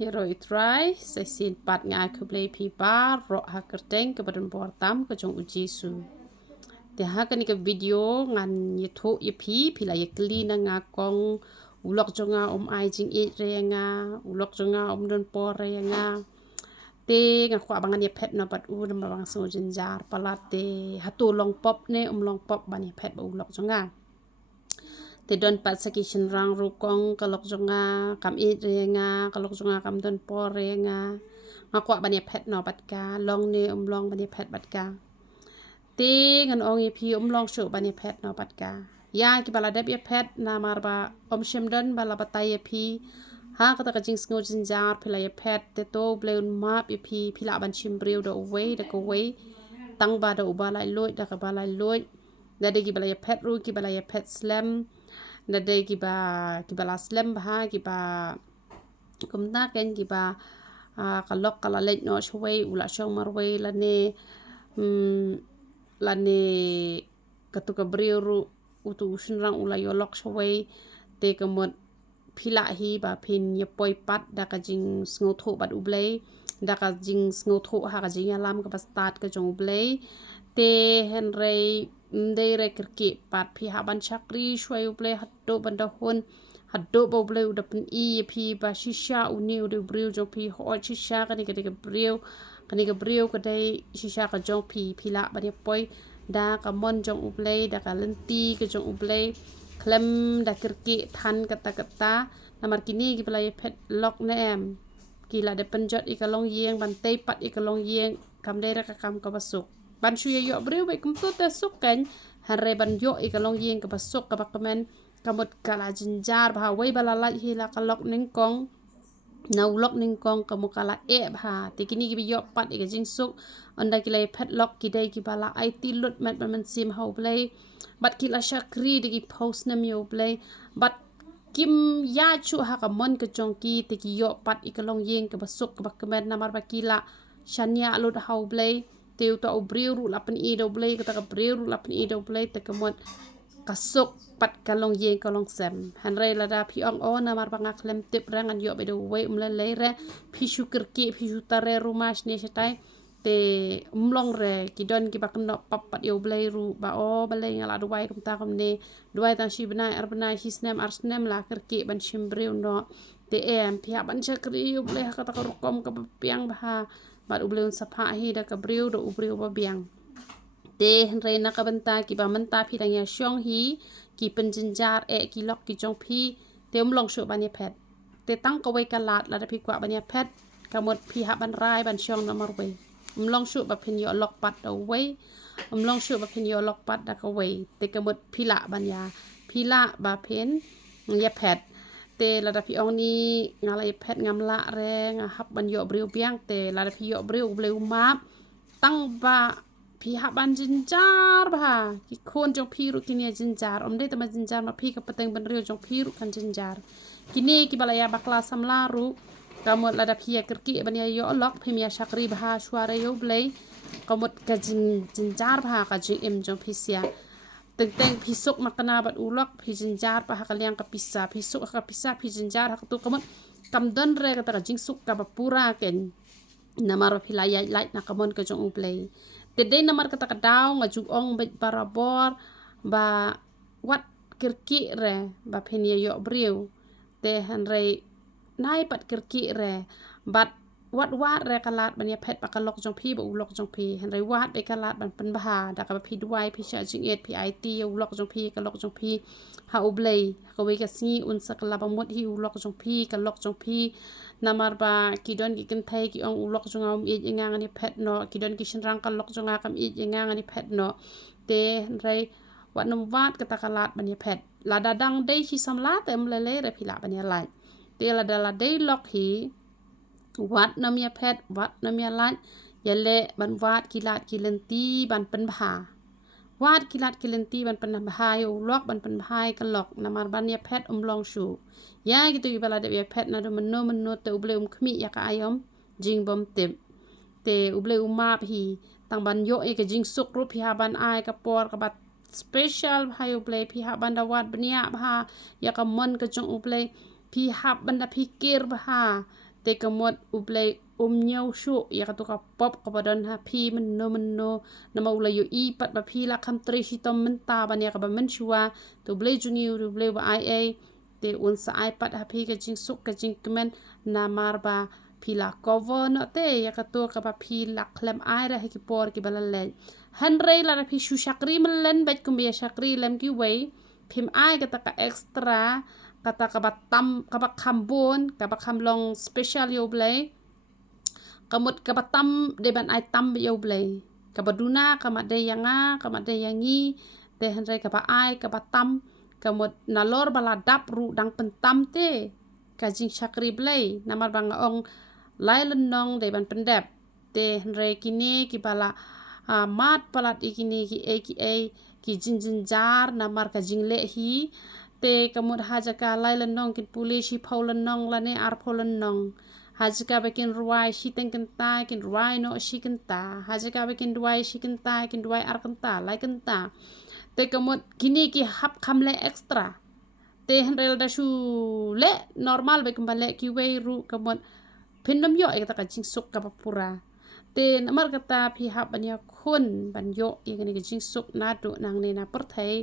Heroi try sai sin pat ngai kublei pi bar ro ha kerteng ke badun portam ke jong uji su te ha kan ke video ngan ye tho ye pi la ye kli na nga kong ulok jonga ai jing e re nga ulok jonga don por re nga te nga khwa bangan ye phet no pat u na bang so jin jar palat te hatu long pop ne long pop ban ye phet ba ulok jonga te don pat sakishin rang ru kong kalok jonga kam e re nga kalok jonga kam don por re nga khwa ban ye phet no pat ka long ne long ban ye phet pat ka te ngan ong ye pi long shu ban ye phet no pat ka ya ki bala deb ye phet na mar ba shem don bala batai ye pi ha kata ka jing sngo jin jar phila ye phet te to bleun map ye pi la ban chim breu do we da ko we tang ba do ba lai loi da ka ba lai loi da de ki bala ye phet ru ki bala ye phet slam da de ki ba slam ba ki ba kum ta ken ki ba kalok kala lek no shwe ula shong mar we la ne lane katuka breu utu usunrang ula yolok shwe te kamot phila hi ba phin ye poi pat da ka jing sngo tho bat ublei da ka jing sngo tho ha ka jing alam ka start ka jong ublei te henrei de re kerki pat phi ha ban chakri shwai ublei hatto banda hon hatto ba ublei uda pen i phi ba shisha uni uda breu jong phi ho shisha ka ni ka breu kani ka breu ka dai shisha ka jong phi la ba ne poi da ka mon jong ublei da ka lenti ka jong ublei klem da kerki than kata namar kini ki pelai pet lok na em kila de penjot ikalong yeng ban tei pat ikalong yeng kam de ra ka kam ka basuk ban shu ye yo breu be kum to ta suk kan hare ban yo ikalong yeng ka basuk ka bakamen kamot kala jinjar ba wei bala lai hi la ka lok ning kong na ulok ning kong kamu kala bha te kini ki yo pat e jing suk anda ki lai phet lok ki dai ki bala ai ti lut met man sim ho play bat ki la shakri de ki post na mi play bat kim ya chu ha ka mon ka chong ki te ki yo pat ikalong yeng ka basuk ka bakmen na mar bakila shanya lut ho play te to obreu ru la pen e do play ka ta breu ru la pen e do play te ka mon kasuk pat kalong ye kalong sem hanre la da pi ong o na mar banga klem tip rangan yo be do we le re pi sugar ki pi tare rumash ne shatai te umlong re ki don ki bak no pap pat yo blay ru ba o balay ngala do wai rum ta kam ne do wai tang shi bnai ar bnai his nem ars nem la ker ki ban shim breu no te em pi ha ban chakri yo blay ha ka ta kom ka piang ba bat ubleu sapha hi da ka breu do ubreu ba biang te henre na ka banta ki ba manta phi dang ya shong hi ki penjinjar ki lok ki jong phi te long shu ban ye phet te tang ka wei ka lat la da phi kwa ban ye phet ka mot phi ha ban rai ban shong na mar wei long shu ba phin yo lok pat da wei long shu ba phin yo lok pat da ka wei te ka mot phi la ban ya phi la ba phin ye phet te la da phi ong ni ngala ye phet ngam la re nga hap ban yo breu biang te la da phi yo breu bleu map tang ba pi ha ban jinjar ba ki khon jong phi ru kini jinjar de tama jinjar ma phi ka pateng ban riu jong phi ru kan jinjar kini ki balaya bakla samla ru kamot la da phi ya kerki ban ya yo lok phi ya shakri ba shware yo blei kamot ka jinjar ba ka ji em jong phi sia teng phi sok makana bat ulok phi jinjar ba ka liang ka pisa phi sok ka pisa phi jinjar ha tu kamot kam don re ka ta jing suk ka ba pura ken namar phi la ya lai na kamon ka jong ublei te dei namar kata kadau ngaju ong bet barabor ba wat kerki re ba phin ye yo breu te hanrei nai pat kerki re bat wat re kalat ban ye phet pa kalok jong phi ba ulok jong phi hanrei wat be kalat ban pen ba da ka phi duai phi sha jing et phi it ulok jong phi kalok jong phi ha ublei ka we ka si un sakala ba mot hi ulok jong phi kalok jong phi namar ba ki don ki kan thai ki ong ulok jong am e ngang ani phet no ki don ki shin rang kalok jong kam e ngang ani phet no te hanrei wat nom wat ka ta kalat ban ye phet la da dang dei chi samla te mlele re phi la ban ye lai te la da la dei lok hi wat nam ya phet wat nam ya lat ya le ban wat kilat kilenti ban pen bha wat kilat kilenti ban pen bha yo lok ban pen bha ka lok namar ban ya phet long shu ya gitu bala de ya phet na do meno te uble khmi ya ka ayom jing bom te uble ma hi tang ban yo e ka jing suk ru phi ha ban ai ka por ka bat special ha uble phi ha ban da wat bnia bha ya ka mon ka jong uble phi ha ban da phi kir bha te kamot ublay nyaw shu ya katuka pop kapadon ha pi menno nama ulay yo ipat ba pi la kam tre shitom menta ban ya ka ba menshua to blay jungi u blay ba ai te un sa iPad ha pi ka jing suk ka jing kemen namar ba pi la cover no te ya katuka ba pi la klem ai ra ki por ki balale hanre la pi shu shakri melen bet kum ya shakri lem ki way pim ai kata ka extra kata kabatam kabak kambon kabak kamlong special yo blay kamut kabatam de ban ai tam yo blay kabaduna kamade yanga kamade yangi de hanre kaba ai kabatam kamut nalor bala dap ru dang pentam te kajing shakri blay namar bang ong lailen nong de ban pendep te hanre kini ki bala mat palat ikini ki jinjin jar namar kajing lehi te kamut hajaka lailen nong kin pulishi paulen nong lane ar paulen nong hajaka bekin ruai shiten kenta kin ruai no shi kenta hajaka bekin ruai shi kenta kin ruai ar kenta lai kenta te kamut kini ki hap kamle extra te henrel da shu le normal bekin bale ki wei ru kamut pindam yo kata kajing suk kapapura te namar kata pi hap banya kun ban yo ikani kajing suk na do nang ne na perthai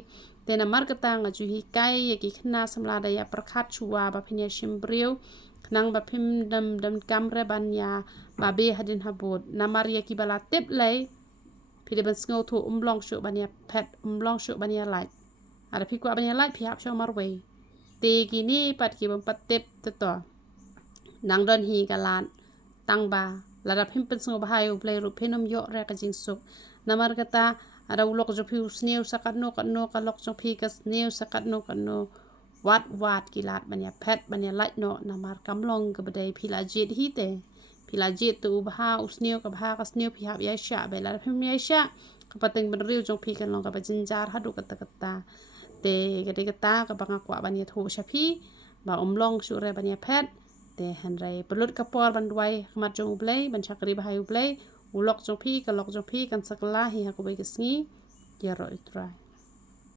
te namar kata ngajuhi kai ki khna samla da ya perkhat chua ba phinya shimbriu nang ba phim dam kamre banya ba be hadin habot namar ya ki bala tip lai phide ban sngo thu umlong shu banya pet umlong shu banya light ada phi kwa banya light phi hap sho marway te kini pat ki bam pat tip to nang don hi kalan tang ba lada phim pen sngo ba hayo play ru phenom yo re ka jing suk namar kata ada ulok jo phi sneu sakat no kalok jo phi ka sneu sakat no wat kilat banya pet banya light no namar kamlong ke badai phila jet hi te phila jet tu bha usneu ka bha ka sneu phi hab ya sha be la phim ya sha ka pateng ben riu jong phi kan long ka ba jinjar hadu kata te gade kata ka banga kwa banya thu sha phi ba omlong su re banya pet te hanrai pelut ka por ban duai khamat jong blai ban chakri ba hayu blai ulok jong phi ka lok jong phi kan sakla hi ha ko be kisngi ya ro itrai